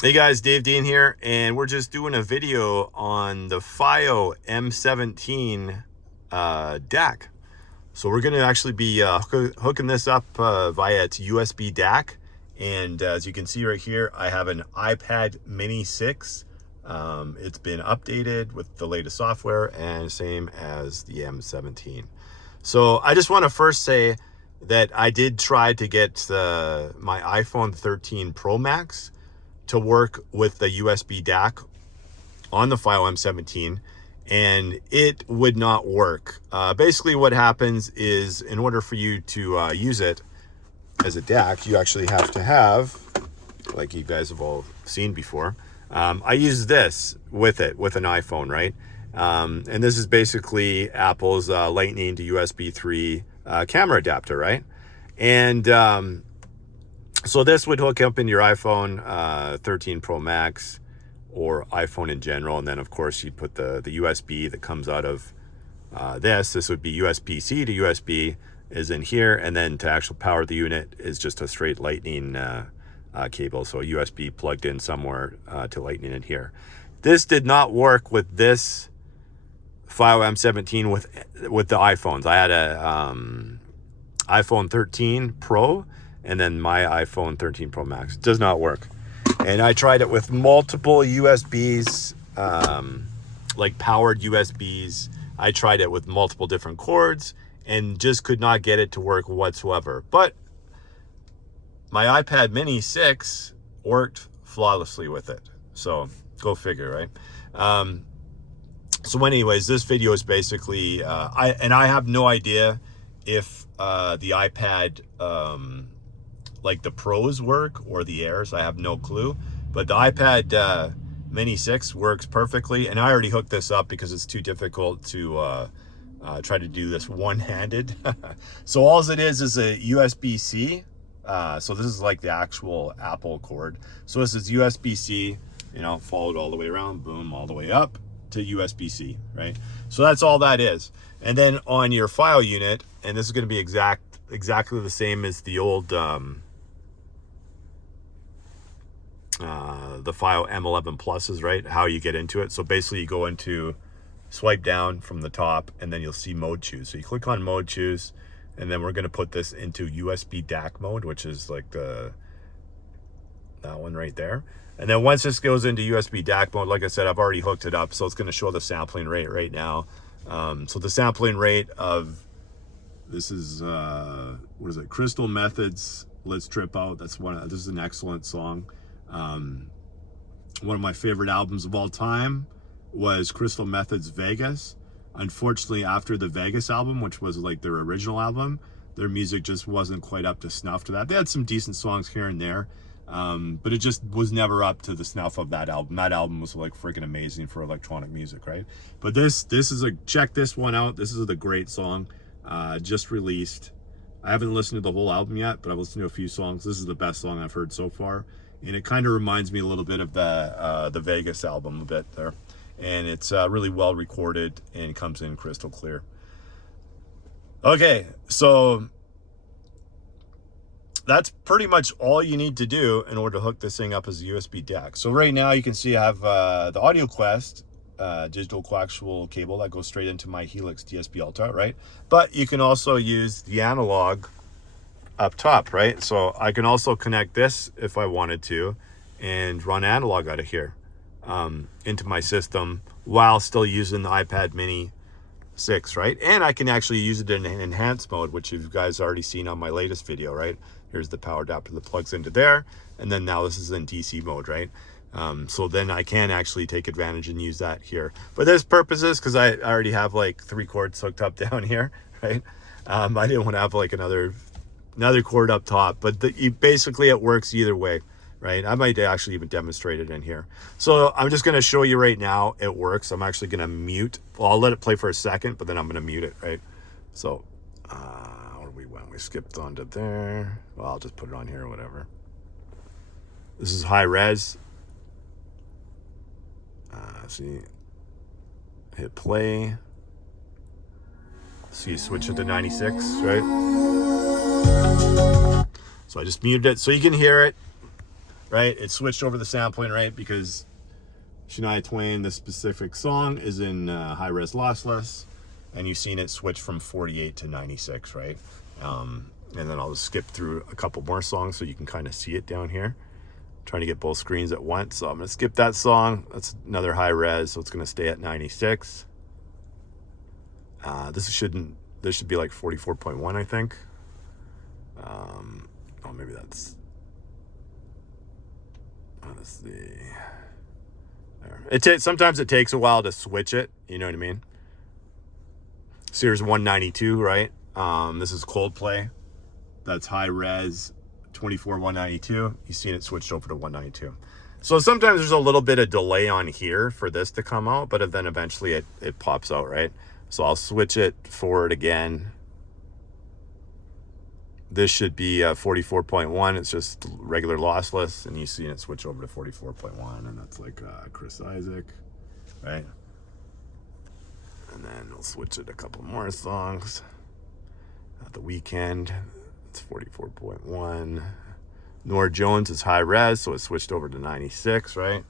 Hey guys, Dave Dean here, and we're just doing a video on the FiiO M17 DAC. So we're going to actually be hooking this up via its USB DAC, and as you can see right here, I have an iPad Mini 6. It's been updated with the latest software, and same as the M17. So I just want to first say that I did try to get my iPhone 13 Pro Max to work with the USB DAC on the FiiO M17, and it would not work. Basically what happens is, in order for you to use it as a DAC, you actually have to have, like you guys have all seen before, I use this with it, with an iPhone, right? And this is basically Apple's Lightning to USB 3 camera adapter, right? And so this would hook up into your iPhone 13 Pro Max or iPhone in general. And then, of course, you'd put the USB that comes out of this would be USB-C to USB is in here. And then to actually power the unit is just a straight Lightning cable. So USB plugged in somewhere to Lightning in here. This did not work with this FiiO M17 with the iPhones. I had a iPhone 13 Pro and then my iPhone 13 Pro Max. It does not work. And I tried it with multiple USBs, like powered USBs. I tried it with multiple different cords and just could not get it to work whatsoever. But my iPad Mini 6 worked flawlessly with it. So go figure, right? So anyways, this video is basically, I have no idea if the iPad, like the Pros work or the Airs. I have no clue, but the iPad Mini 6 works perfectly, and I already hooked this up because it's too difficult to try to do this one-handed. So all it is a USB-C. So this is like the actual Apple cord. So this is USB-C, followed all the way around, boom, all the way up to USB-C, right? So that's all that is. And then on your FiiO unit, and this is going to be exactly the same as the old the FiiO M11 Pluses, right? How you get into it. So basically you go into swipe down from the top, and then you'll see mode choose. So you click on mode choose, and then we're going to put this into USB DAC mode, which is like that one right there. And then once this goes into USB DAC mode, like I said, I've already hooked it up, so it's going to show the sampling rate right now. So the sampling rate of this is what is it? Crystal Methods, Let's Trip Out. This is an excellent song. One of my favorite albums of all time was Crystal Methods Vegas. Unfortunately, after the Vegas album, which was like their original album, their music just wasn't quite up to snuff to that. They had some decent songs here and there, but it just was never up to the snuff of that album. That album was like freaking amazing for electronic music, right? But this is check this one out. This is a great song, just released. I haven't listened to the whole album yet, but I've listened to a few songs. This is the best song I've heard so far, and it kind of reminds me a little bit of the Vegas album a bit there. And it's really well recorded and comes in crystal clear. Okay, so that's pretty much all you need to do in order to hook this thing up as a USB DAC. So right now you can see I have the AudioQuest digital coaxial cable that goes straight into my Helix DSP Ultra, right? But you can also use the analog up top, right? So I can also connect this if I wanted to and run analog out of here into my system while still using the iPad Mini 6, right? And I can actually use it in enhanced mode, which you guys already seen on my latest video, right? Here's the power adapter that plugs into there, and then now this is in DC mode, right? So then I can actually take advantage and use that here. For this purposes, because I already have like 3 cords hooked up down here, right? I didn't want to have like another cord up top, but basically it works either way, right? I might actually even demonstrate it in here. So I'm just going to show you right now it works. I'm actually going to mute. Well, I'll let it play for a second, but then I'm going to mute it, right? So where we went, we skipped onto there. Well, I'll just put it on here or whatever. This is high res. See, hit play. So you switch it to 96, right? So I just muted it so you can hear it. right? It switched over the sampling rate because Shania Twain, this specific song, is in high-res lossless, and you've seen it switch from 48 to 96, right? And then I'll just skip through a couple more songs so you can kind of see it down here. I'm trying to get both screens at once, so I'm going to skip that song. That's another high-res, so it's going to stay at 96. This should be like 44.1, I think. Oh, maybe that's... Let's see... Sometimes it takes a while to switch it, you know what I mean? So here's 192, right? This is Coldplay. That's high res, 24 192. You've seen it switched over to 192. So sometimes there's a little bit of delay on here for this to come out, but then eventually it pops out, right? So I'll switch it forward again. This should be 44.1. It's just regular lossless, and you've seen it switch over to 44.1, and that's like Chris Isaak, right? And then we'll switch it a couple more songs. The Weeknd, it's 44.1. Norah Jones is high res, so it switched over to 96, right?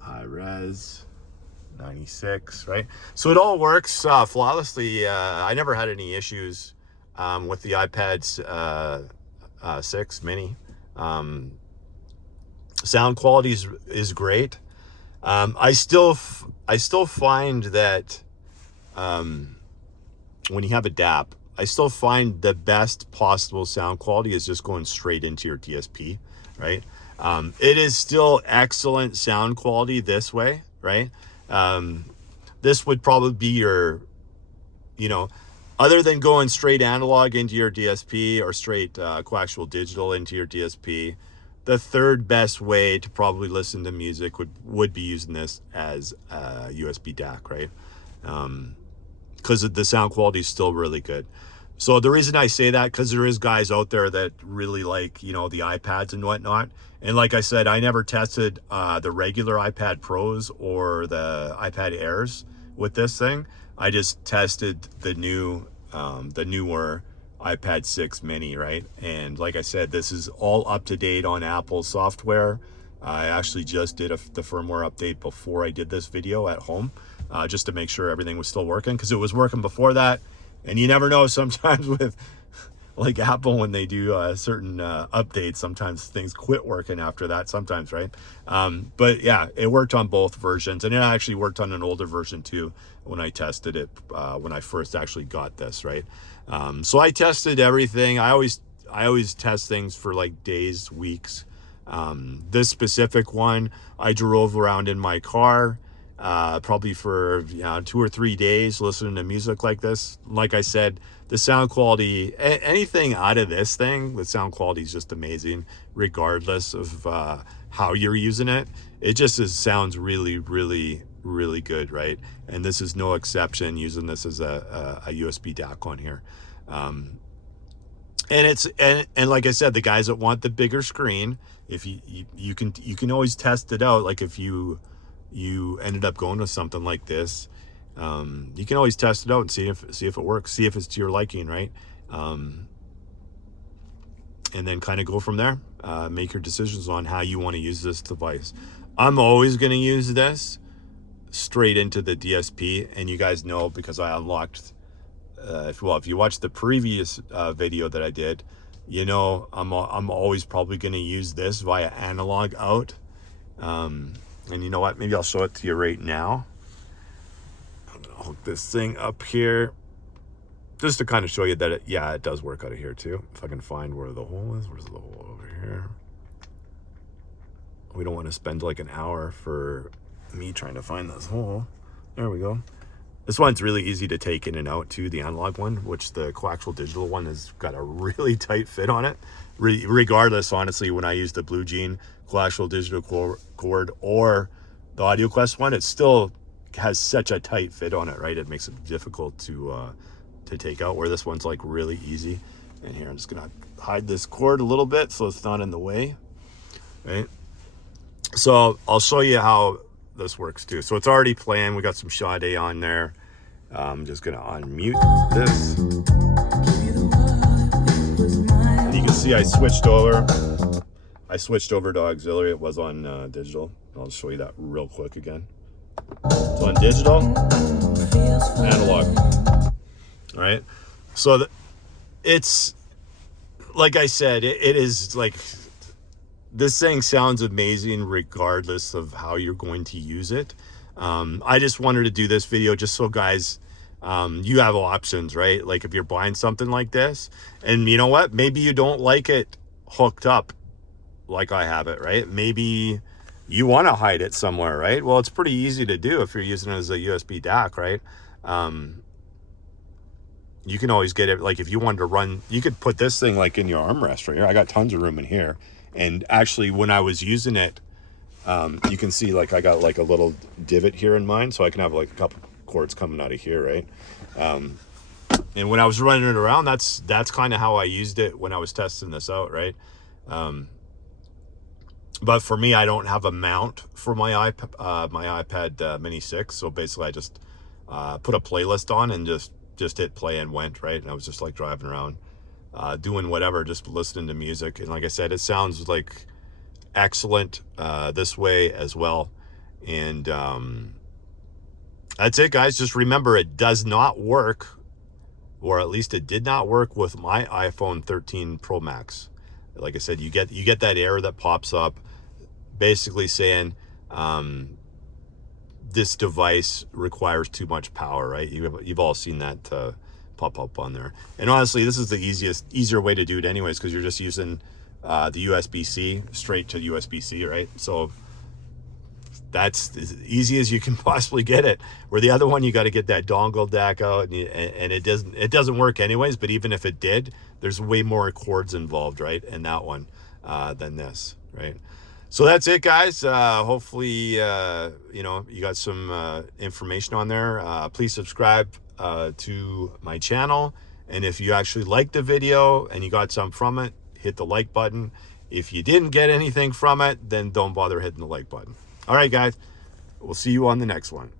High res, 96, right? So it all works flawlessly. I never had any issues with the iPad 6 mini. Sound quality is great. I still find that when you have a DAP, I still find the best possible sound quality is just going straight into your DSP, right? It is still excellent sound quality this way, right? This would probably be your, other than going straight analog into your DSP or straight coaxial digital into your DSP, the third best way to probably listen to music would be using this as a USB DAC, right? Because the sound quality is still really good. So the reason I say that, because there is guys out there that really like, the iPads and whatnot. And like I said, I never tested the regular iPad Pros or the iPad Airs with this thing. I just tested the newer iPad 6 mini, right? And like I said, this is all up to date on Apple software. I actually just did the firmware update before I did this video at home, just to make sure everything was still working, because it was working before that. And you never know, sometimes with like Apple, when they do certain updates, sometimes things quit working after that sometimes, right? But yeah, it worked on both versions, and it actually worked on an older version too when I tested it, when I first actually got this, right? So I tested everything. I always test things for like days, weeks. This specific one, I drove around in my car probably for 2 or 3 days listening to music like this. Like I said, the sound quality, anything out of this thing, the sound quality is just amazing, regardless of how you're using it. It just sounds really, really, really good, right? And this is no exception, using this as a USB DAC on here. And like I said, the guys that want the bigger screen, if you can always test it out. Like if you ended up going with something like this, you can always test it out and see if it works, see if it's to your liking, right? And then kind of go from there. Make your decisions on how you want to use this device. I'm always going to use this straight into the DSP, and you guys know, because I unlocked, if you watch the previous video that I did, I'm always probably going to use this via analog out. And you know what? Maybe I'll show it to you right now. I'm going to hook this thing up here just to kind of show you that it does work out of here too. If I can find where the hole is. Where's the hole? Over here. We don't want to spend like an hour for me trying to find this hole. There we go. This one's really easy to take in and out too, the analog one, which the coaxial digital one has got a really tight fit on it. Regardless, honestly, when I use the Blue Jean coaxial digital cord or the AudioQuest one, it still has such a tight fit on it, right? It makes it difficult to take out, where this one's like really easy. And here, I'm just gonna hide this cord a little bit so it's not in the way, right? So I'll show you how this works too. So it's already playing. We got some Sade on there. I'm just gonna unmute this. And you can see I switched over. I switched over to auxiliary. It was on digital. I'll show you that real quick again. So on digital, analog. All right. So it's, like I said, it is like, this thing sounds amazing regardless of how you're going to use it. I just wanted to do this video just so guys, you have options, right? Like if you're buying something like this, and you know what, maybe you don't like it hooked up like I have it, right? Maybe you want to hide it somewhere, right? Well, it's pretty easy to do if you're using it as a USB DAC, right? You can always get it, like if you wanted to run, you could put this thing like in your armrest right here. I got tons of room in here. And actually when I was using it, you can see like I got like a little divot here in mine, so I can have like a couple cords coming out of here, right? And when I was running it around, that's kind of how I used it when I was testing this out, right? But for me, I don't have a mount for my iPad Mini 6, so basically I just put a playlist on and just hit play and went, right? And I was just like driving around, doing whatever, just listening to music. And like I said, it sounds like excellent this way as well. And that's it, guys. Just remember, it does not work, or at least it did not work with my iPhone 13 Pro Max. Like I said, you get that error that pops up basically saying this device requires too much power, right? You've all seen that pop up on there. And honestly, this is the easier way to do it anyways, because you're just using the USB-C straight to USB-C, right? So that's as easy as you can possibly get it. Where the other one, you got to get that dongle DAC out, and it doesn't work anyways. But even if it did, there's way more cords involved, right, in that one than this, right? So that's it, guys. Hopefully, you know, you got some information on there. Please subscribe to my channel. And if you actually liked the video and you got some from it, hit the like button. If you didn't get anything from it, then don't bother hitting the like button. All right, guys, we'll see you on the next one.